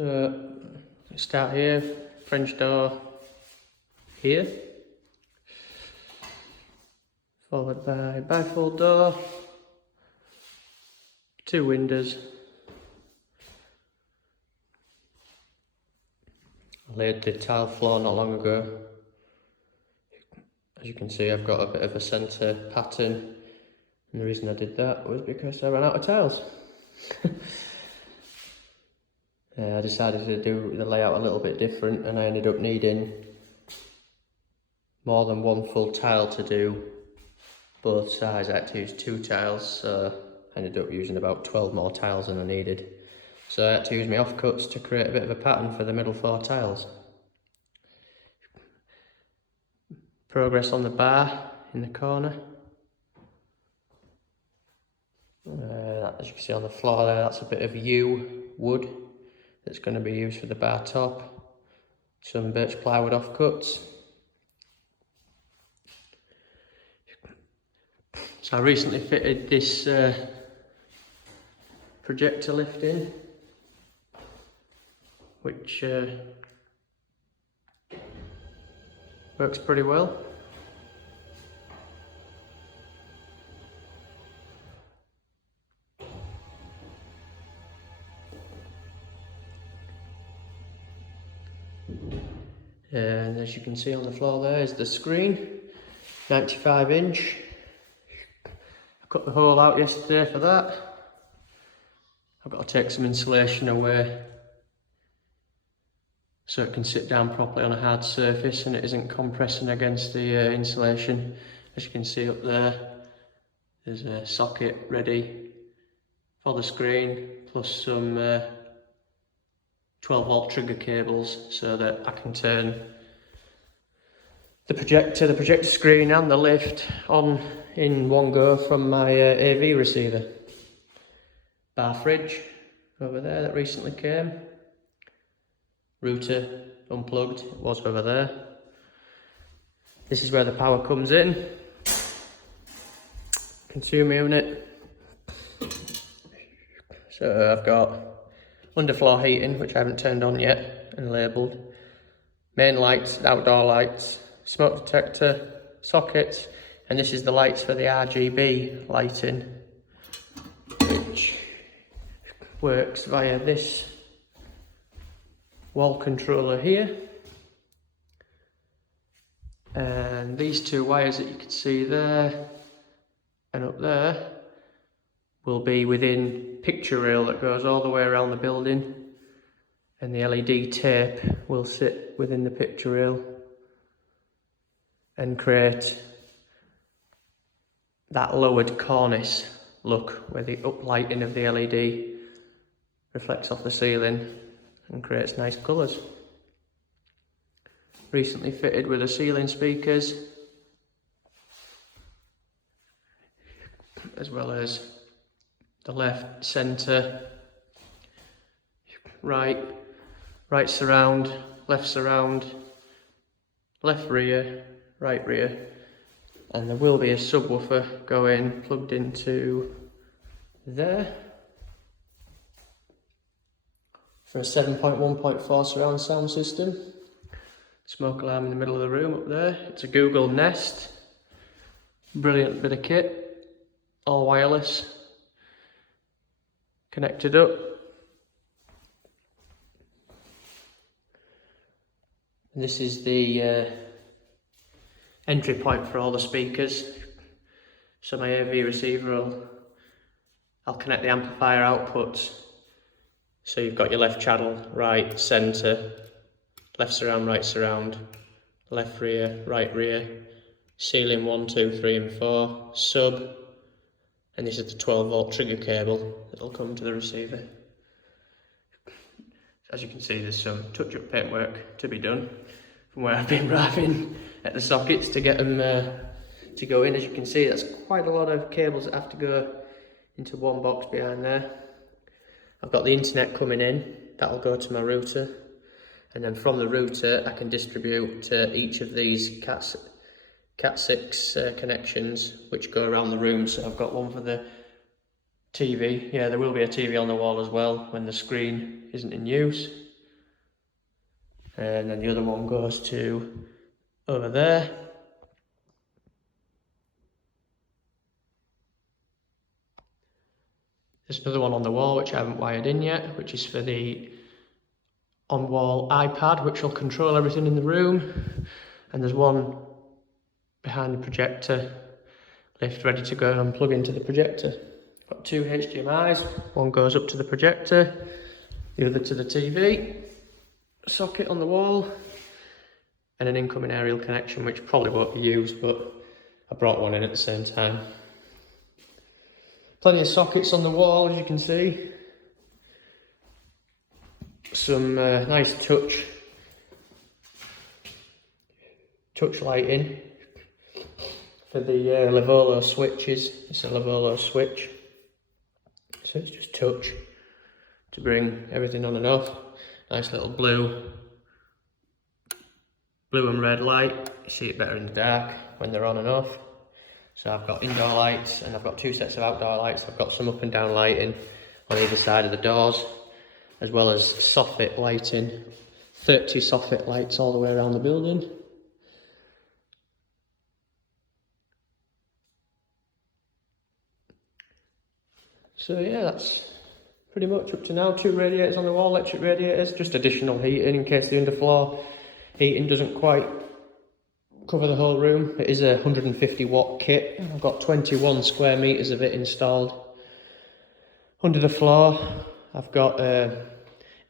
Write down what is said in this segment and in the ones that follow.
So start here, French door here, followed by bifold door, 2 windows. I laid the tile floor not long ago. As you can see, I've got a bit of a centre pattern, and the reason I did that was because I ran out of tiles. I decided to do the layout a little bit different, and I ended up needing more than 1 full tile to do both sides. I had to use 2 tiles, so I ended up using about 12 more tiles than I needed. So I had to use my offcuts to create a bit of a pattern for the middle 4 tiles. Progress on the bar in the corner. As you can see on the floor there, that's a bit of yew wood that's going to be used for the bar top. Some birch plywood offcuts. So I recently fitted this projector lift in, which works pretty well. And as you can see on the floor there is the screen, 95-inch. I cut the hole out yesterday for that. I've got to take some insulation away so it can sit down properly on a hard surface and it isn't compressing against the insulation. As you can see up there, there's a socket ready for the screen, plus some 12-volt trigger cables so that I can turn the projector screen and the lift on in one go from my AV receiver. Bar fridge over there that recently came. Router unplugged, it was over there. This is where the power comes in. Consumer unit. So I've got underfloor heating, which I haven't turned on yet and labelled. Main lights, outdoor lights, smoke detector, sockets, and this is the lights for the RGB lighting, which works via this wall controller here. And these 2 wires that you can see there and up there will be within picture rail that goes all the way around the building, and the LED tape will sit within the picture rail and create that lowered cornice look where the uplighting of the LED reflects off the ceiling and creates nice colours. Recently fitted with the ceiling speakers, as well as the left, centre, right surround, left rear, right rear, and there will be a subwoofer going plugged into there for a 7.1.4 surround sound system. Smoke alarm in the middle of the room up there. It's a Google Nest. Brilliant bit of kit, all wireless, connected up. And this is the entry point for all the speakers. So my AV receiver I'll connect the amplifier outputs. So you've got your left channel, right, centre, left surround, left rear, right rear, ceiling 1, 2, 3 and 4, sub, and this is the 12-volt trigger cable that'll come to the receiver. As you can see, there's some touch-up paintwork to be done from where I've been driving at the sockets to get them to go in. As you can see, that's quite a lot of cables that have to go into one box behind there. I've got the internet coming in, that'll go to my router, and then from the router I can distribute to each of these Cat6 connections which go around the room. So I've got one for the TV, yeah, there will be a TV on the wall as well when the screen isn't in use. and then the other one goes to over there. There's another one on the wall which I haven't wired in yet, which is for the on-wall iPad, which will control everything in the room. And there's one behind the projector lift ready to go and plug into the projector. Got two HDMIs, one goes up to the projector, the other to the TV, socket on the wall, and an incoming aerial connection, which probably won't be used, but I brought one in at the same time. Plenty of sockets on the wall, as you can see. Some nice touch lighting for the Lavolo switches. It's a Lavolo switch, so it's just touch to bring everything on and off. Nice little blue and red light. You see it better in the dark when they're on and off. So I've got indoor lights and I've got two sets of outdoor lights. I've got some up and down lighting on either side of the doors, as well as soffit lighting. 30 soffit lights all the way around the building. So yeah, that's pretty much up to now. 2 radiators on the wall, electric radiators, just additional heating in case the underfloor heating doesn't quite cover the whole room. It is a 150 watt kit. I've got 21 square meters of it installed. Under the floor, I've got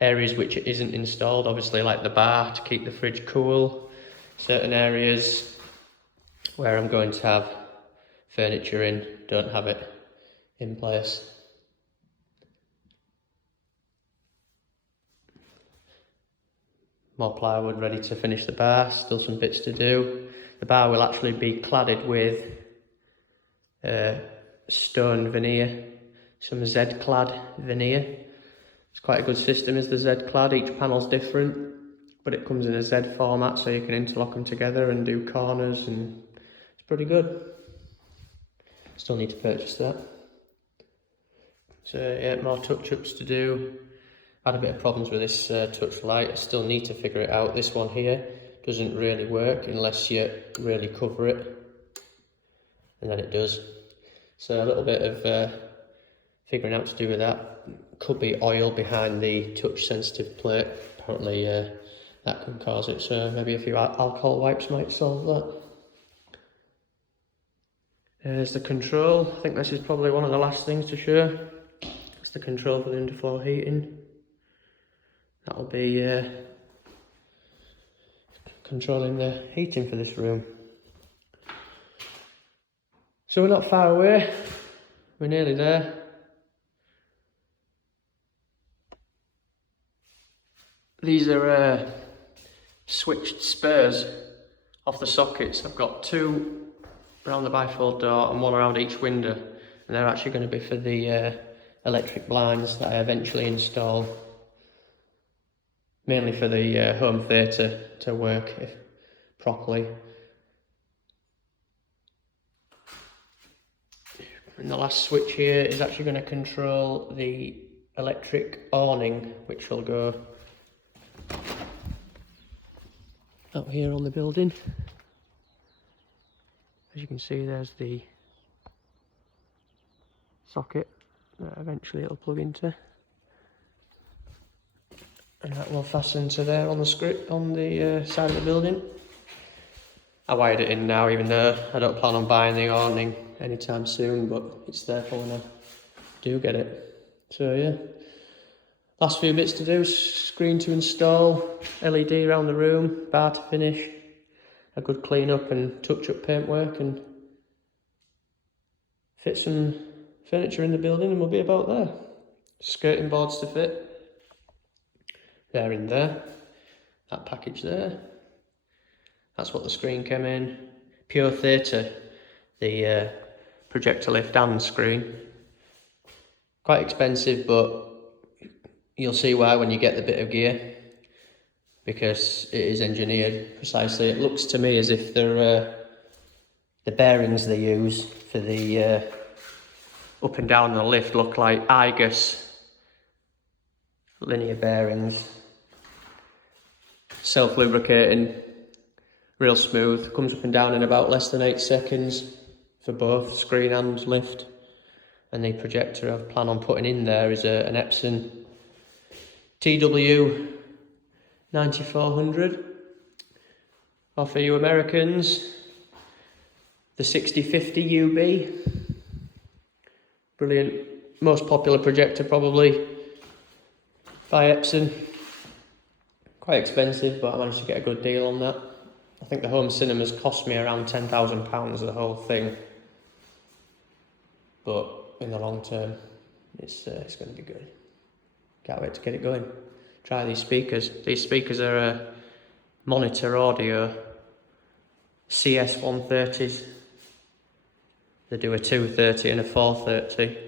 areas which it isn't installed, obviously, like the bar to keep the fridge cool. Certain areas where I'm going to have furniture in don't have it in place. More plywood ready to finish the bar, still some bits to do. The bar will actually be cladded with stone veneer, some Z-clad veneer. It's quite a good system, is the Z-clad. Each panel's different, but it comes in a Z format, so you can interlock them together and do corners, and it's pretty good. Still need to purchase that. So yeah, more touch-ups to do. I had a bit of problems with this touch light. I still need to figure it out. This one here doesn't really work unless you really cover it, and then it does. So a little bit of figuring out to do with that. Could be oil behind the touch sensitive plate. Apparently that can cause it, so maybe a few alcohol wipes might solve that. There's the control. I think this is probably one of the last things to show. It's the control for the underfloor heating. That'll be controlling the heating for this room. So we're not far away. We're nearly there. These are switched spurs off the sockets. I've got 2 around the bifold door and 1 around each window, and they're actually going to be for the electric blinds that I eventually install, mainly for the home theatre to work properly. And the last switch here is actually going to control the electric awning, which will go up here on the building. As you can see, there's the socket that eventually it'll plug into, and that will fasten to there on the script on the side of the building. I wired it in now, even though I don't plan on buying the awning anytime soon, but it's there for when I do get it. So yeah, last few bits to do: screen to install, LED around the room, bar to finish, a good clean up and touch up paintwork, and fit some furniture in the building, and we'll be about there. Skirting boards to fit. They're in there. That package there. That's what the screen came in. Pure Theatre, the projector lift and screen. Quite expensive, but you'll see why when you get the bit of gear, because it is engineered precisely. It looks to me as if they're the bearings they use for the up and down the lift look like IGUS linear bearings. self-lubricating, real smooth, comes up and down in about less than 8 seconds for both screen and lift. And the projector I plan on putting in there is an Epson TW 9400, or for you Americans, the 6050 UB. Brilliant, most popular projector probably by Epson. Quite expensive, but I managed to get a good deal on that. I think the home cinemas cost me around £10,000 the whole thing, but in the long term, it's going to be good. Can't wait to get it going. Try these speakers. These speakers are Monitor Audio CS130s. They do a 230 and a 430,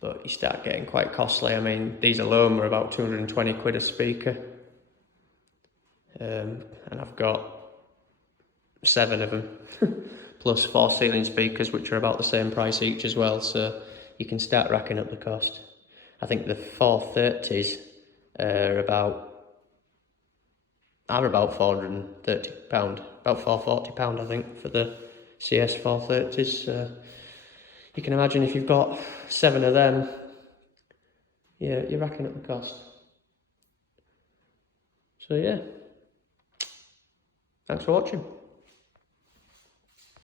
but you start getting quite costly. I mean, these alone were about 220 quid a speaker. And I've got 7 of them, plus 4 ceiling speakers, which are about the same price each as well, so you can start racking up the cost. I think the 430s are about £430, about £440 I think for the CS 430s. You can imagine if you've got 7 of them, yeah, you're racking up the cost. So yeah, thanks for watching.